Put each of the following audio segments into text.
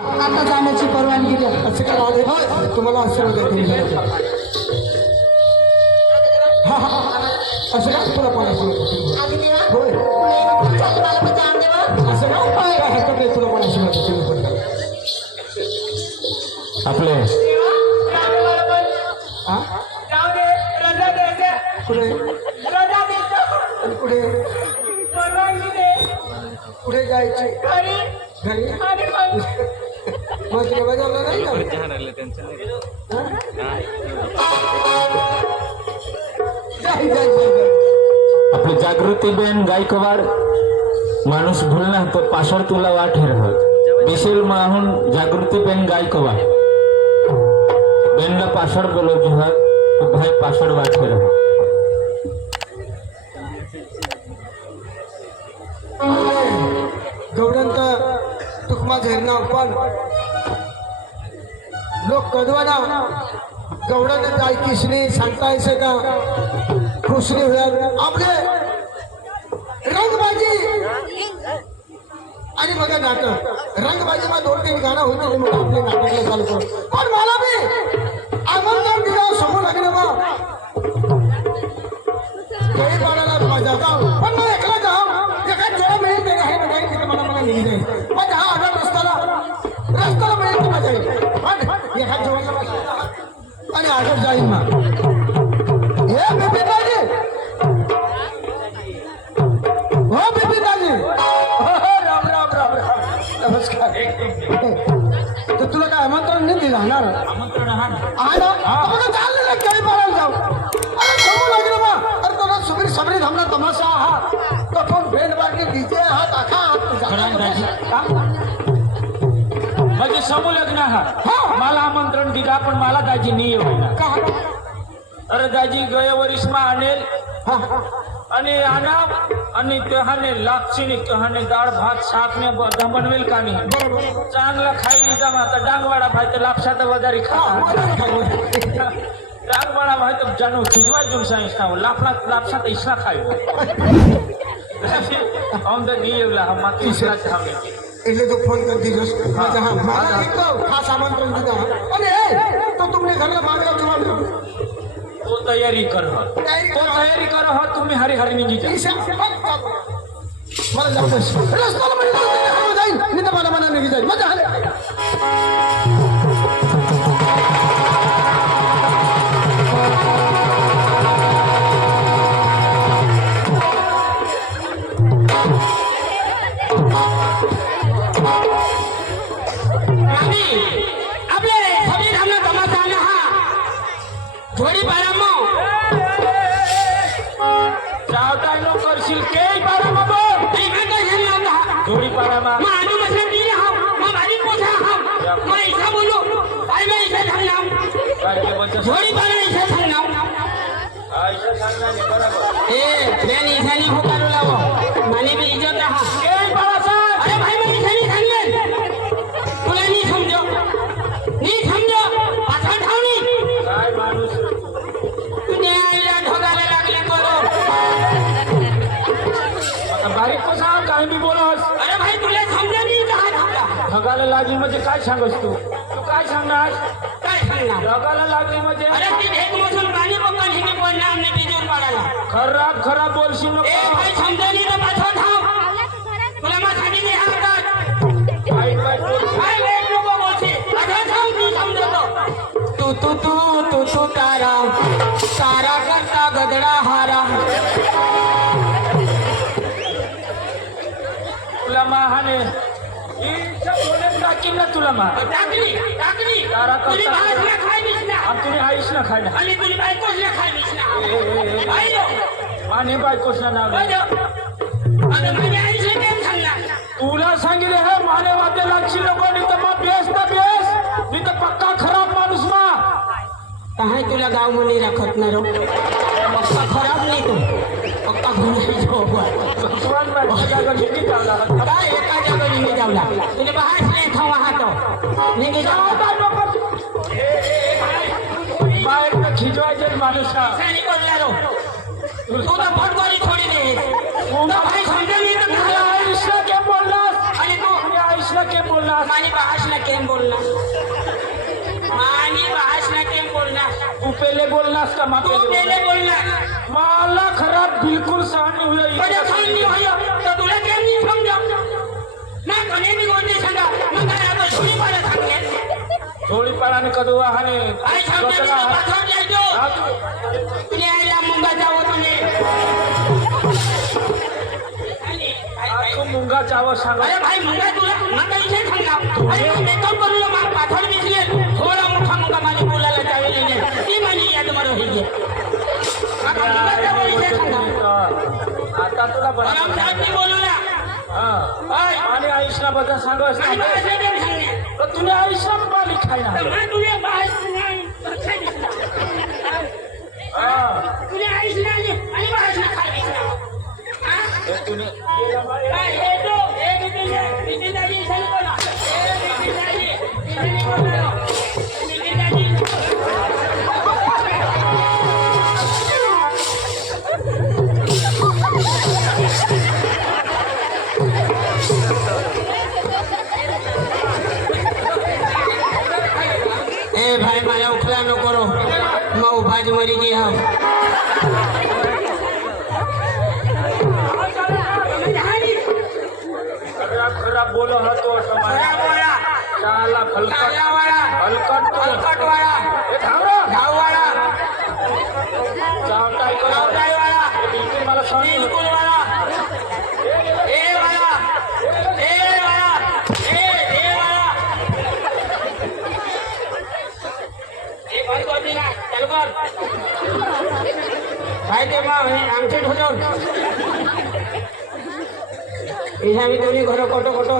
आता जाण्याची परवानगी द्या. असं काय राहते तुम्हाला आशीर्वाद देते. हा हा असं काय तुला पण आधी देवा होय तुम्हाला पण जाण देवा. असं काय हरकत नाही तुला पण आशीर्वाद देते. आपले हा पुढे पुढे पुढे जायचे घरी मग तुला बजावलं नाही का? जाय जाय जाय आपली जागृतीबेन गायकवाड माणूस भूलना तो पाछળ तुला वाट रह बिसेल माहून जागृतीबेन गायकवाड बेनला पाछળ बोलो जो है तो भाई पाछળ वाट रह गौडंत तुकमा झेरना पण लोक कदवाना गौडन काय किसने सांगता ऐसे का खुशनी हुआ आपले रंगबाजी आणि बघा नाटक रंगबाजी मा 2-3 गाणं होते मग आपले नाटकला चालू करू पण मला बी आमंत्रण दिला समोर लागले बा काही बाळाला मजा जाऊ पण मला एकला जाऊ एका जेव्हा मिळेल ते आहे बघाय तिथे मला निघी जाईल पण हा आधार रस्त्याला मिळेल तर मजा येईल पण एका जेवणाला बसला आणि आधार जाईल मग हे बिपिन दाजी हो बिपिन दाजी राम राम राम राम नमस्कार तर तुला काय आमंत्रण नाही दिलं ना आमंत्रण हा चाललेलं काही बाळाला जाऊ अरे समोर लागलं बा अरे तुला सबरी थांबला तमाशा हा तो पण भेंड बारकी डीजे हात आखा म्हणजे समूह लग्न हा मला आमंत्रण दिला पण मला दाजी नाही येऊ ना अरे दाजी गया वरिस मा आणेल आणि आणा आणि तेहाने लापसीने तेहाने डाळ भात शाक ने बनवेल का नाही चांगला खाई लिदा आता डांगवाडा भाई तर लापसात वजारी खा डांगवाडा भाई तर जानो खिजवा जुन सांगिस ना लापसात इसला खायो हम तर नाही येऊला हम मात्र इसला खावे એટલે તો ફોન કરી દીધો મારા એક ખાસ આમંત્રણ દીધા અને તો તમને ઘરના માગવા જવાનું तो तयारी कर तुम्ही हरी हरी निघी जा मला जाऊ रस्त्याला जाईल निघा मला निघी जाईल मजा आली थोडी बारामो चावतानो करशील के पारामा बोल इकडे काय झालं होता थोडी पारामा मानू मसन दिले हा मग बारी पोछा हा मैं ऐसा बोलो आई मैं ऐसा थांबला काय के बच्चा थोडी बारा ऐसा थांबला ऐसा सांगना नाही बरोबर ए मैं ऐसा नहीं हो करू लावो माने भी इज्जत रहा के पारासा अरे भाई मैं ऐसा नहीं थांबले तुला नहीं समझो पाछा ठावनी काय माणूस तुझ्या आईला ढोगायला लागले करो आता बारीक को सांग काय मी बोलस अरे भाई तुला समजा नाही का थांबला ढगाला लागली म्हणजे काय सांगस तू काय सांगणार काय सांगणार ढगाला लागली म्हणजे अरे ती भेट मसून पाणी पकड हिने बोलणार नाही बिजून पाडायला खराब बोलशील ए नको भाई समजा नाही तर पाछा ठाव तुला मग सांगितले हातात काय बोल काय वेळ नको बोलशी पाछा ठाव तू समजतो तू तारा करता गदडा हारा तुला माहाने टाकीन ना तुला मा टाकली तारा तुझी करता भाषला खाय दिसला आम तुने आईस ना खायला आणि तुझी बायकोसला खाय दिसला माने बायकोच ना नाव आता माझ्या आईशी केम सांगला तुला सांगितले हे माने वाद्य लागशील नको नाही तर मग बेस मी तर पक्का खराब माणूस मा काय तुला गाव मध्ये राखत नाही रो पक्का खराब नाही तू पक्का भगवान जागा निघी जावला काय एका जागा निघे जावला तुझे बाहेर नाही खावा हातो निघे जावला बाहेर तर खिजवायचे माणूस हा नाही बोलला रो तू तर फटकोरी थोडी दे तू भाई समजा नाही तर आयुष्य के बोललास आणि तू आयुष्य के बोललास माझी भाषण केम बोलना मानी भाषणा केम बोलना तू पहिले बोललास का मा तू पहिले बोलना मला खराब बिलकुल सहन नाही होईल तुझ्या सहन नाही होय तर तुला केम नाही समजा ना कोणी बी गोष्टी सांगा मग काय आपण थोडी पाडा सांगले थोडी पाळाने कदू वाहने काय सांगते मी पाठवून द्यायचो तुला यायला मुंगा जावं तुले तू मुंगा चावं सांगा अरे भाई मुंगा तुला मुंगा इथे सांगा अरे मेकअप करून मग पाठवून दिसले थोडा मोठा मुंगा माझ्या मुलाला चावले नाही ती माझी याद बरं होईल आता तुला बरं आराम साहेब बोलू ना हा आणि आयुष्या बद्दल सांगस आणि मला सगळं सांगणे तर तुला आयुष्या पाली खायला तर मग तुला बाहेर नाही काय दिसणार तुला आईस नाही आणि बाहेर खायला दिसणार हे तुने काय हे तो हे किती दाजी सांग बोला हे किती दाजी ए भाई मला उखला नको रो मग भाज मरी गया खराब बोलो हतो शाला हलकट हलकट हे धाववाळा चावटाय बिलकुल मला सहन काय ते मग आमचे ठोकर इथे आम्ही दोन्ही घर कोटो कोटो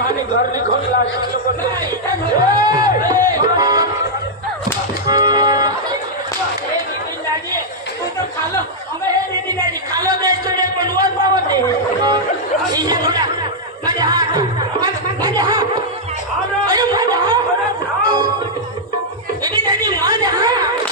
आणि घर निघून लागलं खालो बेस्ट पण वर पावत माझ्या हात माझ्या हात अरे माझ्या हात एकी दादी माझ्या हात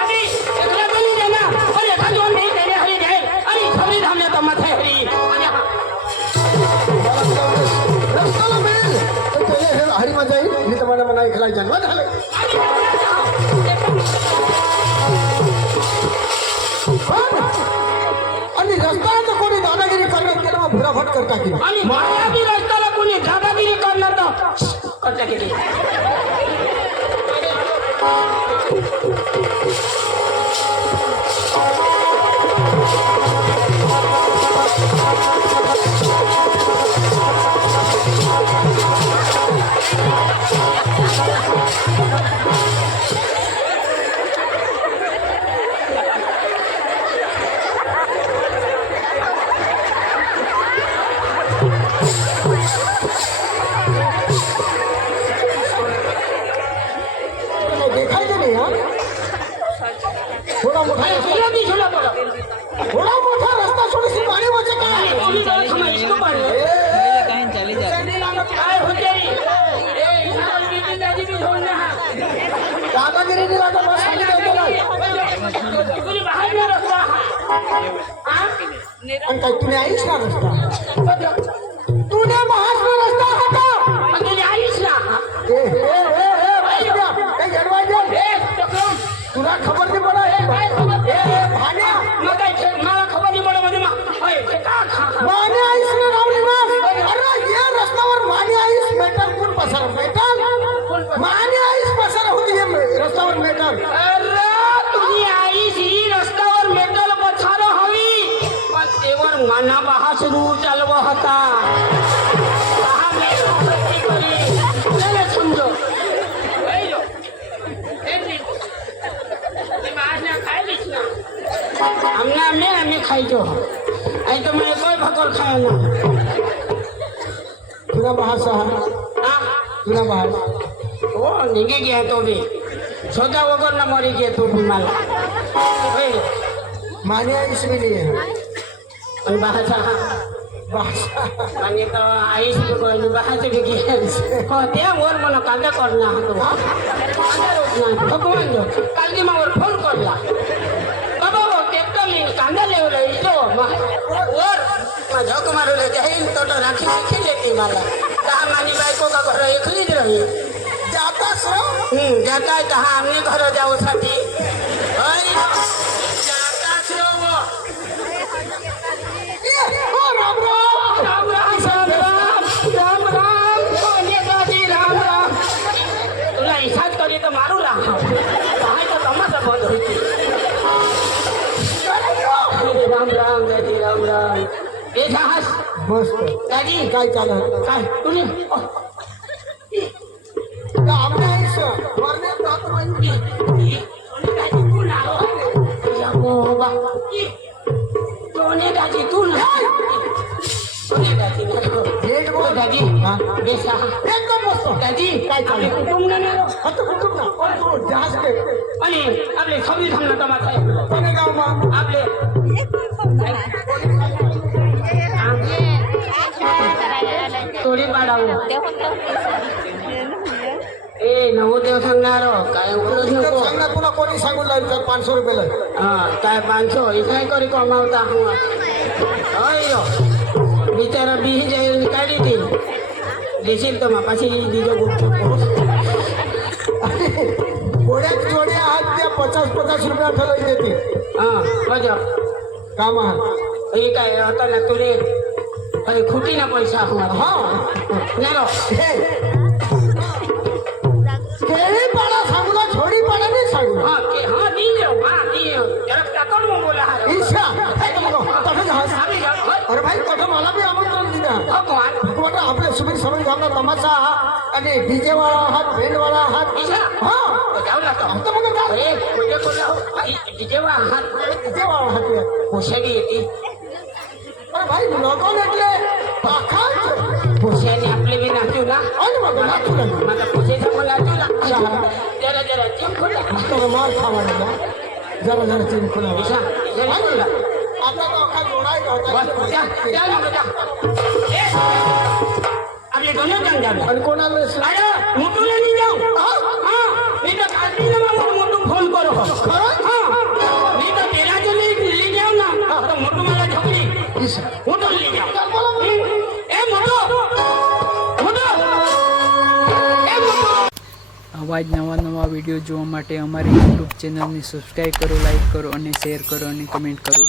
आधी एकला बनू दे ना अरे खालून नाही देणे हरी दे अरे सगळी धामले तर माथे हरी माझ्या रस्त्याला मिळेल तर त्याला हे हरी मजा येईल मी तुम्हाला म्हणा ऐकला जन्म झालं आणि रस्त्याला कोणी दादागिरी करणार त्याला मग भुराफट करता की आणि माझ्या बी रस्त्याला कोणी दादागिरी करणार तर करता किती देखायचं नाही हा थोडा मोठा तुला बी झुला बोला थोडा मोठा रस्ता सोडून पाणी वाचे काय पोलीस थांबा इसको पाडलं काय होते दादी बी झोडना दादागिरी दिला तर मग सांगितलं त्याला तुझी बाहेर न रस्ता आणि काय तुम्ही आईस ना रस्ता तुने महाराष्ट्र रस्ता होता तुझी आईस ना काही घडवायचे तुला खबर नाही पडा भाण्या मग काय मला खबर नाही पडत मध्ये माने आईस ने लावली ना अरे या रस्त्यावर माने आईस मेटल कोण पसार मेटल माने आईस पसार होती रस्त्यावर मेटल अरे तुझी आईस ही रस्त्यावर मेटल पछार हवी पण तेवर मना बहा सुरू चालव होता समजो हमने मैं खाई जो आई तो मैं कोई भकोर खाया ना तुला भाषा तुला भाषा वो निघे गया तो भी सोचा वगैरह ना मरी गया तू भी माला माने आईस भी नहीं है और bahasa Ani to ayis ko ni bahasa bigyan. Ko dia mor mono kada korna to. Ada rutna. Ko mo kaldi ma or phone korla. Baba वर झक मारू जाईल तो राखी शिखी लेती मला दहा माझी बायको का घर एकलीच रही जातास हो? जाता दहा आम्ही घर जाऊसाठी जाताच राम राम राम राम राम राम राम सोनेदादी राम राम तुला इसाच करी तर मारू राम काय तर तमाशा बंद होती राम राम दादी राम राम हे साहस मस्त दादी काय चाललं काय तुम्ही आमच्या आयुष्य वरण्यात राहत नाही. सोनेदाजी तू ना सोनेदाजी नीट बोल. दादी हा? बेसा एकदम मस्त दादी काय चाललं? आपले कुटुंब नाही आता कुठून ना कोण तू जहाज के आणि आपले संविधान तमाशा आहे कोणी गाव मग आपले तोडी पाडावं ए नवोदेव सांगणार काय उकळूच नको सांग ना तुला कोणी सांगून लावलं 500 रुपयाला हा काय 500 काय करी कमावता अय बिचारा बिही जाईल काढी ते देशील तर मापाशी दिजो गुप्त गोड्यात जोड्या आहात त्या 50 रुपया ठरवून देते हा बजा काम आहात हे काय आता ना तुले अरे खुटी ना पैसा हा नेलो खेळी पाडा सांगू ना छोडी पाडा नाही सांगू हा ते हा दिन जाऊ हा दिन जरा टाकून मग बोला ईशा कसं जहाज आम्ही जाऊ अरे भाई कसं मला बी आमंत्रण दिलं भगवान भगवान आपल्या सुमित समज घालला तमाशा आहात आणि डीजे वाला आहात बँड वाला आहात ईशा हा जाऊ लागतो आता मग काय अरे कुठे बोला जेव्हा हात डीजे वाला आहात पोशागी येते अरे भाई लोगों એટલે પાખા पोशाने आपले बी नाचू ना અને મગો નાખું લાગ્યું माझा पोशाचा पण नाचू ना जरा जरा चिम खोला તો માર ખાવાનો જરા જરા ચીન ખોલાવા ईशा जरा खोला आता તો આખા જોડાઈ ગયો बस जा जा ना जा ए आपले दोनों जण जावे અને કોના લેસ अरे मोटूला नहीं जाऊ हाँ नहीं तो काटी ना मारो मोटू फोन करो खरंच? हाँ नहीं तो तेरा जो ले जाओ ना तो मोटू मारा झोपड़ी ઈશા मोटू ले जाओ ए मोटू मोटू ए मोटू આવા જ નવા નવા વિડીયો જોવા માટે અમારી યુટ્યુબ ચેનલને સબસ્ક્રાઈબ કરો, લાઈક કરો અને શેર કરો અને કમેન્ટ કરો.